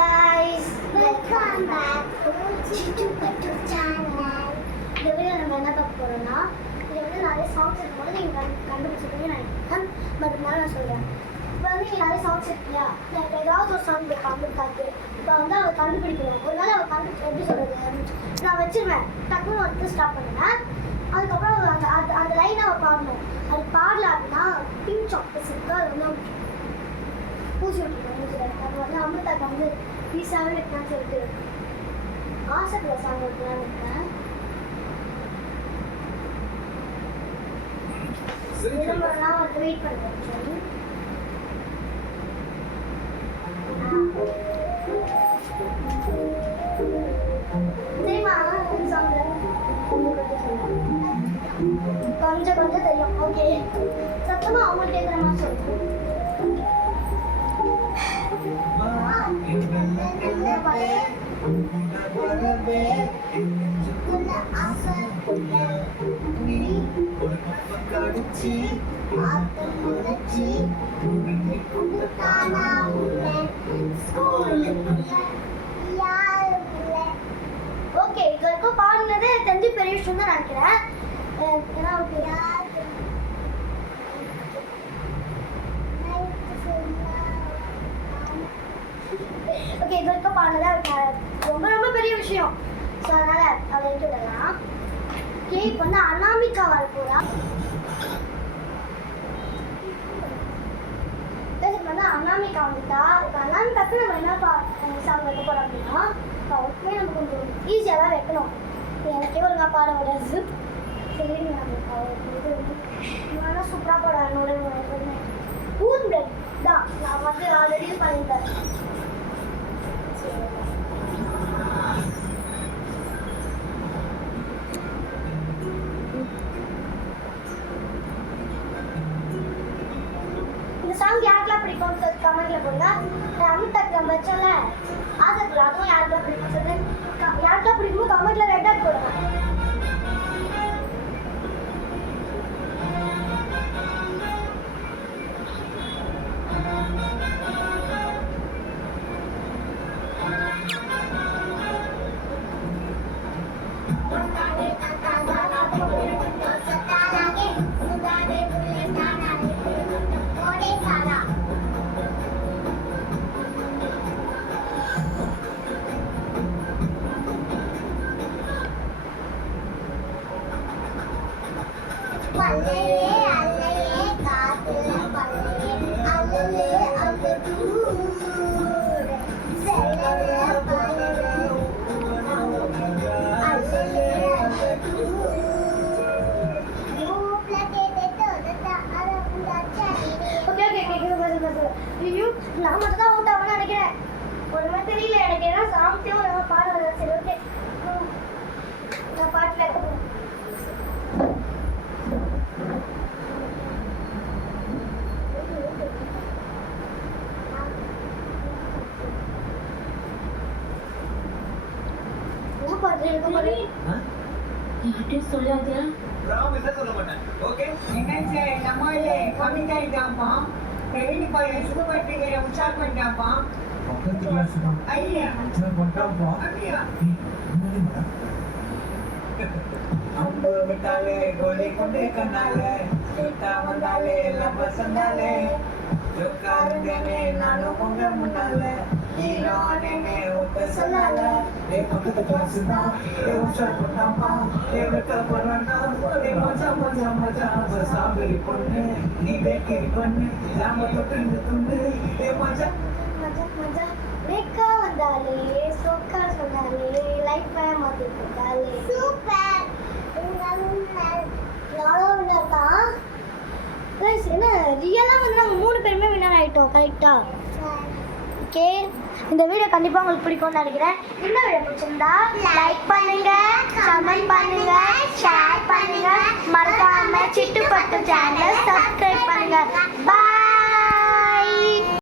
guys, welcome back to Chittu Pattu channel. இந்த video நம்ம என்ன பார்க்க போறோம்னா, இது வந்து நிறைய சாங்ஸ் இருக்கும்போது நீங்க கண்டுபிடிச்சிருக்கீங்கன்னு நினைக்கிறேன். பட் நான் சொல்றேன். இப்போ வந்து இங்கே நிறைய சாங்ஸ் இருக்குல்லையா, ஏதாவது ஒரு சாங் கண்டுபிடிக்காது. இப்போ வந்து அவள் கண்டுபிடிக்கணும். ஒரு நாள் அவள் எப்படி சொல்றது, நான் வச்சிருவேன், டக்குன்னு ஒருத்தர் ஸ்டாப் பண்ணுவேன். அதுக்கப்புறம் அந்த லைனை அவள் பாடணும். அது பாடல அப்படின்னா பிங்க் சாக்லேட்ஸ் இருக்கு, அது வந்து பூசி விட்டுருக்கேன். அது வந்து அமிர்தாக்கு வந்து பீஸாகவே வைக்கலான்னு சொல்லிட்டு ஆசைப்பட சாங் வைக்கலான்னு இருக்கேன். நான் வந்து வெயிட் பண்ணுறேன். தெரியுமா சாங்? கொஞ்சம் கொஞ்சம் தெரியும். ஓகே, சத்தமாக அவங்களுக்கு கேட்குற மாதிரி சொல்லுங்கள். ஓகே, இது வரைக்கும் பாடினது தெரிஞ்சு பெரிய விஷயம் தான் நினைக்கிறேன். ஏன்னா ஓகே, இது வரைக்கும் பாடினது ரொம்ப ரொம்ப பெரிய விஷயம். ஸோ அதனால் அதை விட்டுடலாம். ஓகே, இப்போ வந்து அனாமிகா வரப்போறா. வந்து அனாமிகா வந்துட்டா. இப்போ அனாமிகாக்கு நம்ம என்ன சாங் வைக்க போகிறோம் அப்படின்னா, அவருக்குமே நம்ம கொஞ்சம் ஈஸியாக தான் வைக்கணும். எனக்கே ஒழுங்காக பாட முடியாது. சரி, நான் சூப்பராக பாடனோட ஊன் பிரெட் தான் நான் வந்து ஆல்ரெடி பண்ணிட்டேன். இந்த சாங் யாருக்கெல்லாம் பிடிக்கும்னு சொல்லி கமெண்ட்ல போடுங்க. அமிர்தாக்கு நம்ம வச்சோம்ல ஆசைப்படலாம், அதுவும் யாருக்கெல்லாம் பிடிக்கும் சொல்லி யாருக்கெல்லாம் பிடிக்குமோ கமெண்ட்ல ரெட்டா போடுங்க. நான் மட்டும் தான் அவுட் ஆகும்னு நினைக்கிறேன். ஒன்றுமே தெரியல எனக்கு. ஏன்னா சாமியும் நம்ம பாட வரல. சரி, ஓகே, நான் பாட்டில் என்ன பாட்டு இருக்க மாதிரி சொல்லாதியா? சொல்ல மாட்டேன். ஓகே, என்னாச்சு? நம்மளே கம்மிட்டாயிட்டாமா. ரெடி போய் சுகப்பட்டிக்கிற உச்சார் பண்ணிட்டாப்பா. பக்கத்து கிளாஸ் தான். ஐயா உச்சார் பண்ணிட்டாப்பா. அப்படியா? என்னடி மடா? அம்பு விட்டாலே கோலி கொண்டே கண்ணாலே சீட்டா வந்தாலே லப்ப சந்தாலே ஜோக்காருங்கனே நானும் உங்க முன்னாலே ஈரானே ஒத்த சொன்னாலே பக்கத்து கிளாஸ் தான் உச்சார் பண்ணிட்டாப்பா. வெக்க போறானா மஜா மஜா மஜா சாபரி பொண்ணு நீ பேக்கரி பொண்ணு நாம தொட்டு துண்டு மஜா மஜா மஜா வெக்க வந்தாலே சொக்கா சொன்னாலே லைஃப் மாத்தி போட்டாலே சூப்பர். நானும் வின்னர் தான். என்ன ரியலாக வந்து நாங்கள் 3 பேருமே வின்னர் ஆகிட்டோம். கரெக்டா? ஓகே, இந்த வீடியோ கண்டிப்பாக உங்களுக்கு பிடிக்கும்னு நினைக்கிறேன். இந்த வீடியோ பிடிச்சிருந்தா லைக் பண்ணுங்க, கமெண்ட் பண்ணுங்க, ஷேர் பண்ணுங்க, மறக்காம சிட்டு பட்டு சேனலை சப்ஸ்கிரைப் பண்ணுங்க. பாய்.